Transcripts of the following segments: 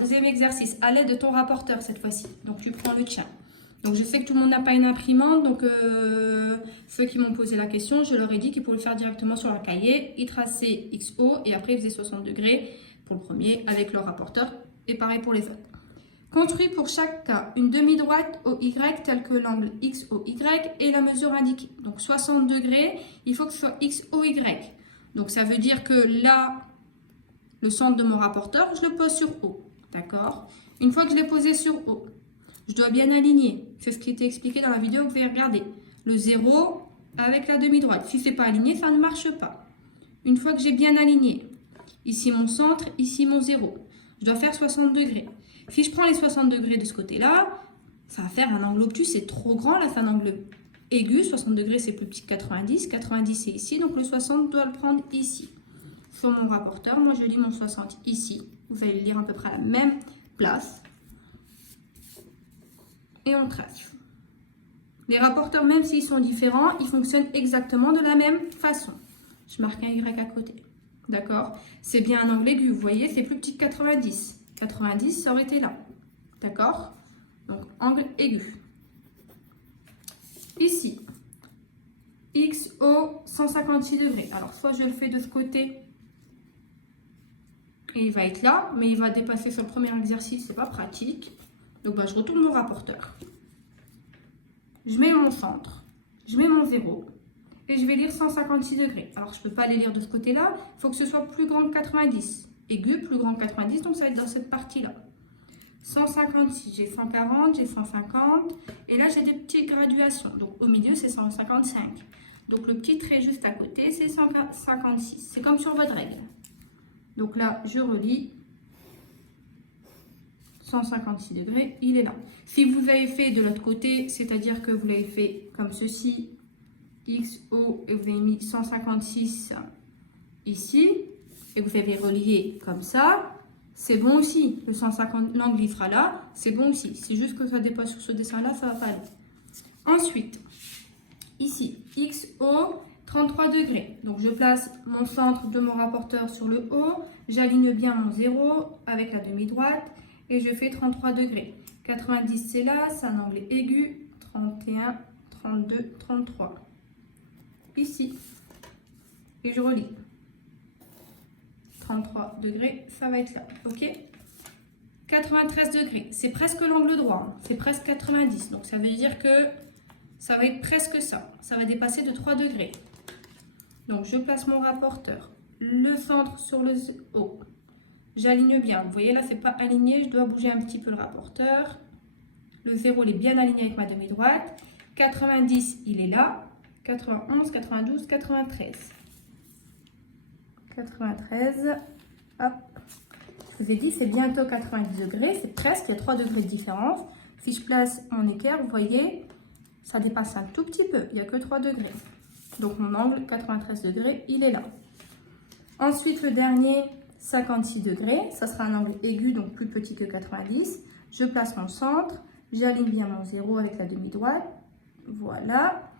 deuxième exercice, à l'aide de ton rapporteur cette fois-ci. Donc tu prends le tien. Donc je sais que tout le monde n'a pas une imprimante, donc ceux qui m'ont posé la question, je leur ai dit qu'ils pouvaient le faire directement sur un cahier. Ils traçaient XO et après ils faisaient 60 degrés pour le premier avec leur rapporteur et pareil pour les autres. Construis pour chaque cas une demi-droite OY telle que l'angle XOY et la mesure indiquée. Donc 60 degrés, il faut que ce soit XOY. Donc ça veut dire que là, le centre de mon rapporteur, je le pose sur O. D'accord? Une fois que je l'ai posé sur O, je dois bien aligner. C'est ce qui était expliqué dans la vidéo que vous pouvez regarder. Le 0 avec la demi-droite. Si ce n'est pas aligné, ça ne marche pas. Une fois que j'ai bien aligné, ici mon centre, ici mon 0, je dois faire 60 degrés. Si je prends les 60 degrés de ce côté-là, ça va faire un angle obtus, c'est trop grand. Là, c'est un angle aigu. 60 degrés, c'est plus petit que 90. 90, c'est ici. Donc, le 60 doit le prendre ici. Sur mon rapporteur, moi, je lis mon 60 ici. Vous allez le lire à peu près à la même place. Et on trace. Les rapporteurs, même s'ils sont différents, ils fonctionnent exactement de la même façon. Je marque un Y à côté. D'accord? C'est bien un angle aigu. Vous voyez, c'est plus petit que 90. 90, ça aurait été là. D'accord? Donc, angle aigu. Ici, XO 156 degrés. Alors, soit je le fais de ce côté et il va être là, mais il va dépasser sur le premier exercice, c'est pas pratique. Donc, je retourne mon rapporteur. Je mets mon centre, je mets mon 0 et je vais lire 156 degrés. Alors, je ne peux pas les lire de ce côté-là, il faut que ce soit plus grand que 90. Aigu, plus grand que 90, donc ça va être dans cette partie-là. 156, j'ai 140, j'ai 150, et là j'ai des petites graduations. Donc au milieu c'est 155. Donc le petit trait juste à côté c'est 156. C'est comme sur votre règle. Donc là je relis 156 degrés, il est là. Si vous avez fait de l'autre côté, c'est-à-dire que vous l'avez fait comme ceci, XO, et vous avez mis 156 ici, et vous avez relié comme ça, c'est bon aussi. Le 150, l'angle il sera là, c'est bon aussi. C'est juste que ça dépasse sur ce dessin-là, ça va pas aller. Ensuite, ici, XO, 33 degrés. Donc, je place mon centre de mon rapporteur sur le haut. J'aligne bien mon 0 avec la demi-droite et je fais 33 degrés. 90, c'est là, c'est un angle aigu. 31, 32, 33. Ici. Et je relis. 33 degrés, ça va être là, ok? 93 degrés, c'est presque l'angle droit, c'est presque 90, donc ça veut dire que ça va être presque ça, ça va dépasser de 3 degrés. Donc je place mon rapporteur, le centre sur le haut, j'aligne bien, vous voyez là c'est pas aligné, je dois bouger un petit peu le rapporteur, le 0 il est bien aligné avec ma demi-droite, 90 il est là, 91, 92, 93. 93, hop, je vous ai dit c'est bientôt 90 degrés, c'est presque, il y a 3 degrés de différence. Si je place mon équerre, vous voyez, ça dépasse un tout petit peu, il n'y a que 3 degrés. Donc mon angle 93 degrés, il est là. Ensuite le dernier, 56 degrés, ça sera un angle aigu, donc plus petit que 90. Je place mon centre, j'aligne bien mon 0 avec la demi-droite, voilà.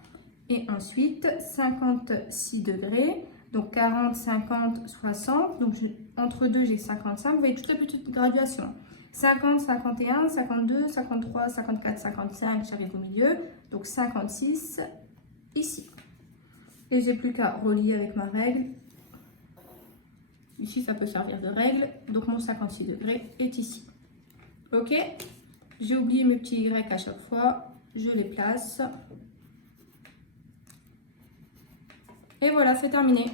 Et ensuite 56 degrés. Donc 40, 50, 60. Donc entre deux, j'ai 55. Vous voyez toutes les petites graduations. 50, 51, 52, 53, 54, 55. J'arrive au milieu. Donc 56 ici. Et j'ai plus qu'à relier avec ma règle. Ici, ça peut servir de règle. Donc mon 56 degrés est ici. Ok? J'ai oublié mes petits Y à chaque fois. Je les place. Et voilà, c'est terminé.